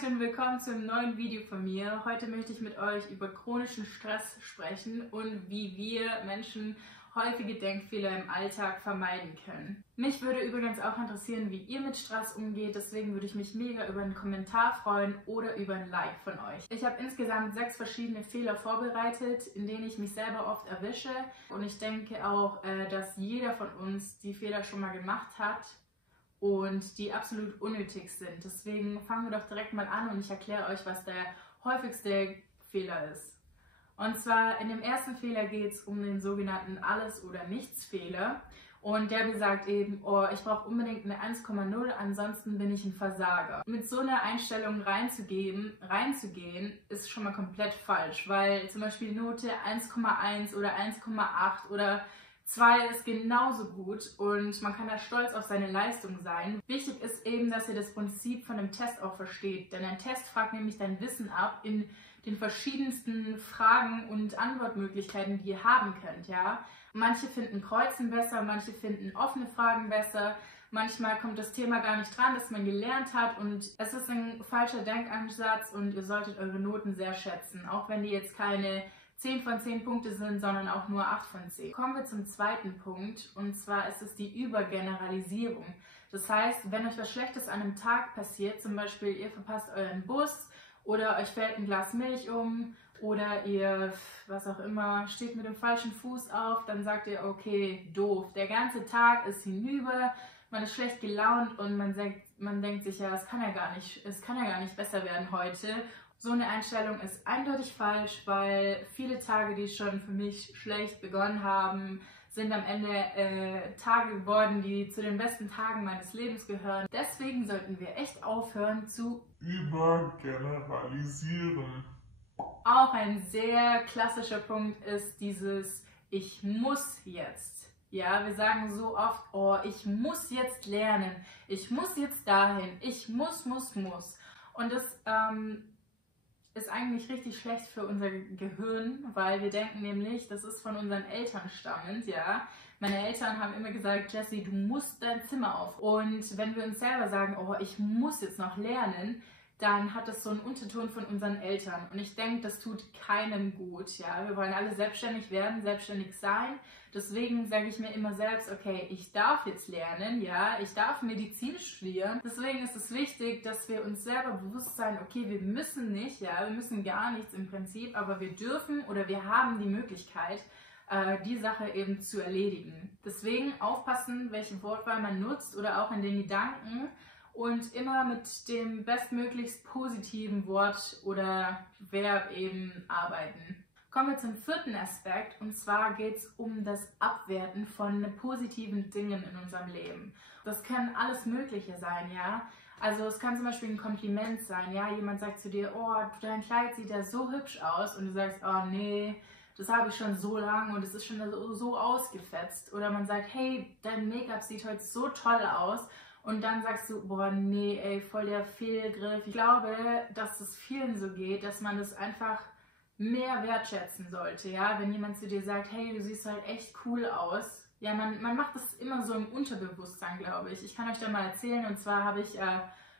Leute und willkommen zu einem neuen Video von mir. Heute möchte ich mit euch über chronischen Stress sprechen und wie wir Menschen häufige Denkfehler im Alltag vermeiden können. Mich würde übrigens auch interessieren, wie ihr mit Stress umgeht, deswegen würde ich mich mega über einen Kommentar freuen oder über ein Like von euch. Ich habe insgesamt 6 verschiedene Fehler vorbereitet, in denen ich mich selber oft erwische und ich denke auch, dass jeder von uns die Fehler schon mal gemacht hat und die absolut unnötig sind. Deswegen fangen wir doch direkt mal an und ich erkläre euch, was der häufigste Fehler ist. Und zwar in dem ersten Fehler geht es um den sogenannten Alles- oder Nichts-Fehler. Und der besagt eben, oh, ich brauche unbedingt eine 1,0, ansonsten bin ich ein Versager. Mit so einer Einstellung reinzugehen, ist schon mal komplett falsch, weil zum Beispiel Note 1,1 oder 1,8 oder 2 ist genauso gut und man kann da stolz auf seine Leistung sein. Wichtig ist eben, dass ihr das Prinzip von einem Test auch versteht, denn ein Test fragt nämlich dein Wissen ab in den verschiedensten Fragen und Antwortmöglichkeiten, die ihr haben könnt. Ja? Manche finden Kreuzen besser, manche finden offene Fragen besser. Manchmal kommt das Thema gar nicht dran, das man gelernt hat und es ist ein falscher Denkansatz und ihr solltet eure Noten sehr schätzen, auch wenn die jetzt keine 10 von 10 Punkte sind, sondern auch nur 8 von 10. Kommen wir zum zweiten Punkt und zwar ist es die Übergeneralisierung. Das heißt, wenn euch was Schlechtes an einem Tag passiert, zum Beispiel ihr verpasst euren Bus oder euch fällt ein Glas Milch um oder ihr, was auch immer, steht mit dem falschen Fuß auf, dann sagt ihr, okay, doof. Der ganze Tag ist hinüber, man ist schlecht gelaunt und man denkt sich, ja, es kann ja gar nicht besser werden heute. So eine Einstellung ist eindeutig falsch, weil viele Tage, die schon für mich schlecht begonnen haben, sind am Ende Tage geworden, die zu den besten Tagen meines Lebens gehören. Deswegen sollten wir echt aufhören zu übergeneralisieren. Auch ein sehr klassischer Punkt ist dieses Ich muss jetzt. Ja, wir sagen so oft, oh, ich muss jetzt lernen, ich muss jetzt dahin, ich muss. Und das ist eigentlich richtig schlecht für unser Gehirn, weil wir denken nämlich, das ist von unseren Eltern stammend, ja. Meine Eltern haben immer gesagt, Jessie, du musst dein Zimmer auf. Und wenn wir uns selber sagen, oh, ich muss jetzt noch lernen, dann hat das so einen Unterton von unseren Eltern. Und ich denke, das tut keinem gut, ja. Wir wollen alle selbstständig werden, selbstständig sein. Deswegen sage ich mir immer selbst, okay, ich darf jetzt lernen, ja, ich darf Medizin studieren. Deswegen ist es wichtig, dass wir uns selber bewusst sein, okay, wir müssen nicht, ja, wir müssen gar nichts im Prinzip, aber wir dürfen oder wir haben die Möglichkeit, die Sache eben zu erledigen. Deswegen aufpassen, welche Wortwahl man nutzt oder auch in den Gedanken und immer mit dem bestmöglichst positiven Wort oder Verb eben arbeiten. Kommen wir zum vierten Aspekt und zwar geht es um das Abwerten von positiven Dingen in unserem Leben. Das kann alles Mögliche sein, ja. Also es kann zum Beispiel ein Kompliment sein, ja. Jemand sagt zu dir, oh, dein Kleid sieht ja so hübsch aus und du sagst, oh nee, das habe ich schon so lange und es ist schon so ausgefetzt. Oder man sagt, hey, dein Make-up sieht heute so toll aus. Und dann sagst du, boah, nee, ey, voll der Fehlgriff. Ich glaube, dass es vielen so geht, dass man das einfach mehr wertschätzen sollte, ja. Wenn jemand zu dir sagt, hey, du siehst halt echt cool aus. Ja, man macht das immer so im Unterbewusstsein, glaube ich. Ich kann euch da mal erzählen, und zwar habe ich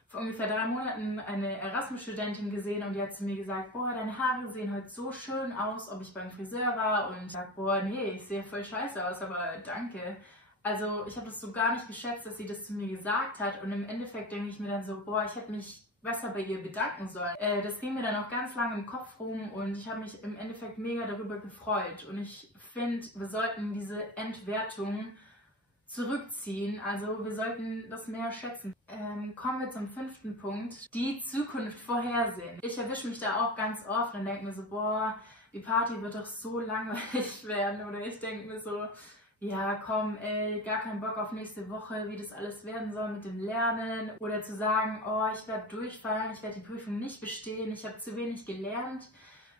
vor ungefähr 3 Monaten eine Erasmus-Studentin gesehen und die hat zu mir gesagt, boah, deine Haare sehen heute so schön aus, ob ich beim Friseur war und ich sag, boah, nee, ich sehe voll scheiße aus, aber danke. Also ich habe das so gar nicht geschätzt, dass sie das zu mir gesagt hat und im Endeffekt denke ich mir dann so, boah, ich hätte mich besser bei ihr bedanken sollen. Das ging mir dann auch ganz lange im Kopf rum und ich habe mich im Endeffekt mega darüber gefreut und ich finde, wir sollten diese Entwertung zurückziehen, also wir sollten das mehr schätzen. Kommen wir zum 5. Punkt, die Zukunft vorhersehen. Ich erwische mich da auch ganz oft und denke mir so, boah, die Party wird doch so langweilig werden oder ich denke mir so, ja komm ey, gar keinen Bock auf nächste Woche, wie das alles werden soll mit dem Lernen oder zu sagen, oh, ich werde durchfallen, ich werde die Prüfung nicht bestehen, ich habe zu wenig gelernt.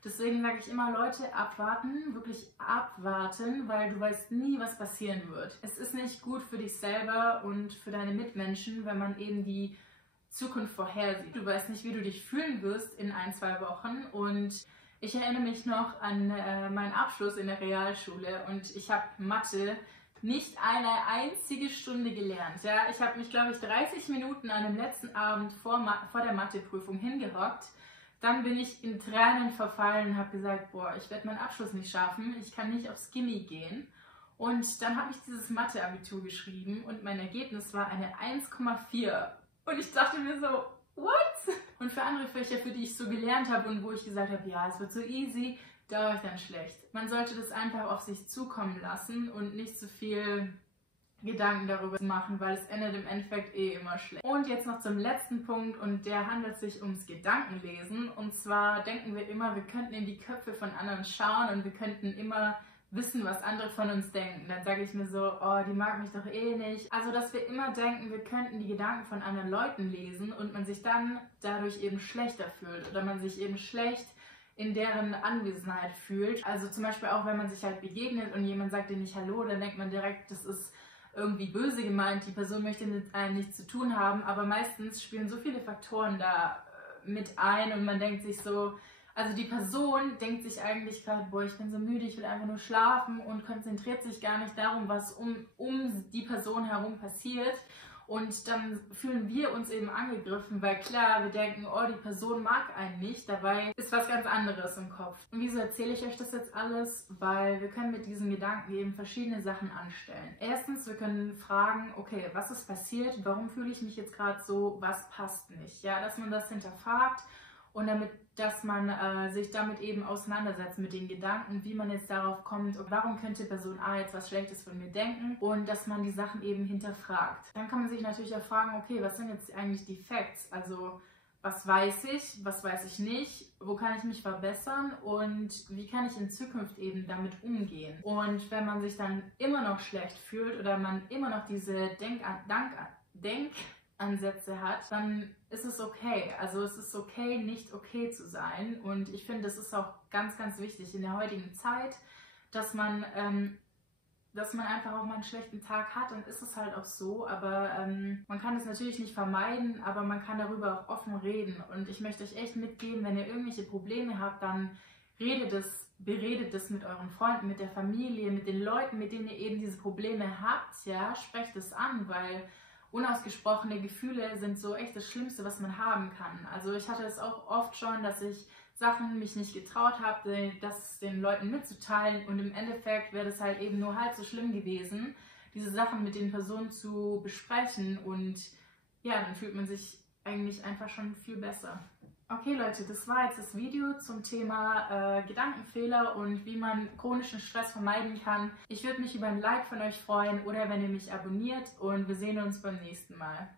Deswegen sage ich immer, Leute, abwarten, wirklich abwarten, weil du weißt nie, was passieren wird. Es ist nicht gut für dich selber und für deine Mitmenschen, wenn man eben die Zukunft vorhersieht. Du weißt nicht, wie du dich fühlen wirst in 1, 2 Wochen und ich erinnere mich noch an meinen Abschluss in der Realschule und ich habe Mathe nicht eine einzige Stunde gelernt. Ja? Ich habe mich, glaube ich, 30 Minuten an dem letzten Abend vor der Matheprüfung hingehockt. Dann bin ich in Tränen verfallen und habe gesagt, boah, ich werde meinen Abschluss nicht schaffen, ich kann nicht aufs Gymi gehen. Und dann habe ich dieses Mathe-Abitur geschrieben und mein Ergebnis war eine 1,4. Und ich dachte mir so, what? Und für andere Fächer, für die ich so gelernt habe und wo ich gesagt habe, ja, es wird so easy, da war ich dann schlecht. Man sollte das einfach auf sich zukommen lassen und nicht zu viel Gedanken darüber machen, weil es endet im Endeffekt eh immer schlecht. Und jetzt noch zum letzten Punkt und der handelt sich ums Gedankenlesen. Und zwar denken wir immer, wir könnten in die Köpfe von anderen schauen und wir könnten immer wissen, was andere von uns denken. Dann sage ich mir so, oh, die mag mich doch eh nicht. Also, dass wir immer denken, wir könnten die Gedanken von anderen Leuten lesen und man sich dann dadurch eben schlechter fühlt oder man sich eben schlecht in deren Anwesenheit fühlt. Also zum Beispiel auch, wenn man sich halt begegnet und jemand sagt dir nicht Hallo, dann denkt man direkt, das ist irgendwie böse gemeint, die Person möchte mit einem nichts zu tun haben, aber meistens spielen so viele Faktoren da mit ein und man denkt sich so, also die Person denkt sich eigentlich gerade, boah, ich bin so müde, ich will einfach nur schlafen und konzentriert sich gar nicht darum, was um die Person herum passiert. Und dann fühlen wir uns eben angegriffen, weil klar, wir denken, oh, die Person mag einen nicht, dabei ist was ganz anderes im Kopf. Und wieso erzähle ich euch das jetzt alles? Weil wir können mit diesen Gedanken eben verschiedene Sachen anstellen. Erstens, wir können fragen, okay, was ist passiert? Warum fühle ich mich jetzt gerade so? Was passt nicht? Ja, dass man das hinterfragt und dass man sich damit eben auseinandersetzt mit den Gedanken, wie man jetzt darauf kommt, warum könnte Person A jetzt was Schlechtes von mir denken und dass man die Sachen eben hinterfragt. Dann kann man sich natürlich auch fragen, okay, was sind jetzt eigentlich die Facts? Also was weiß ich nicht, wo kann ich mich verbessern und wie kann ich in Zukunft eben damit umgehen? Und wenn man sich dann immer noch schlecht fühlt oder man immer noch diese Denkansätze hat, dann ist es okay. Also es ist okay, nicht okay zu sein. Und ich finde, das ist auch ganz, ganz wichtig in der heutigen Zeit, dass man einfach auch mal einen schlechten Tag hat, dann ist es halt auch so. Aber man kann es natürlich nicht vermeiden, aber man kann darüber auch offen reden. Und ich möchte euch echt mitgeben, wenn ihr irgendwelche Probleme habt, dann beredet es mit euren Freunden, mit der Familie, mit den Leuten, mit denen ihr eben diese Probleme habt. Ja, sprecht es an, weil unausgesprochene Gefühle sind so echt das Schlimmste, was man haben kann. Also ich hatte es auch oft schon, dass ich Sachen mich nicht getraut habe, das den Leuten mitzuteilen und im Endeffekt wäre das halt eben nur halb so schlimm gewesen, diese Sachen mit den Personen zu besprechen und ja, dann fühlt man sich eigentlich einfach schon viel besser. Okay Leute, das war jetzt das Video zum Thema Gedankenfehler und wie man chronischen Stress vermeiden kann. Ich würde mich über ein Like von euch freuen oder wenn ihr mich abonniert und wir sehen uns beim nächsten Mal.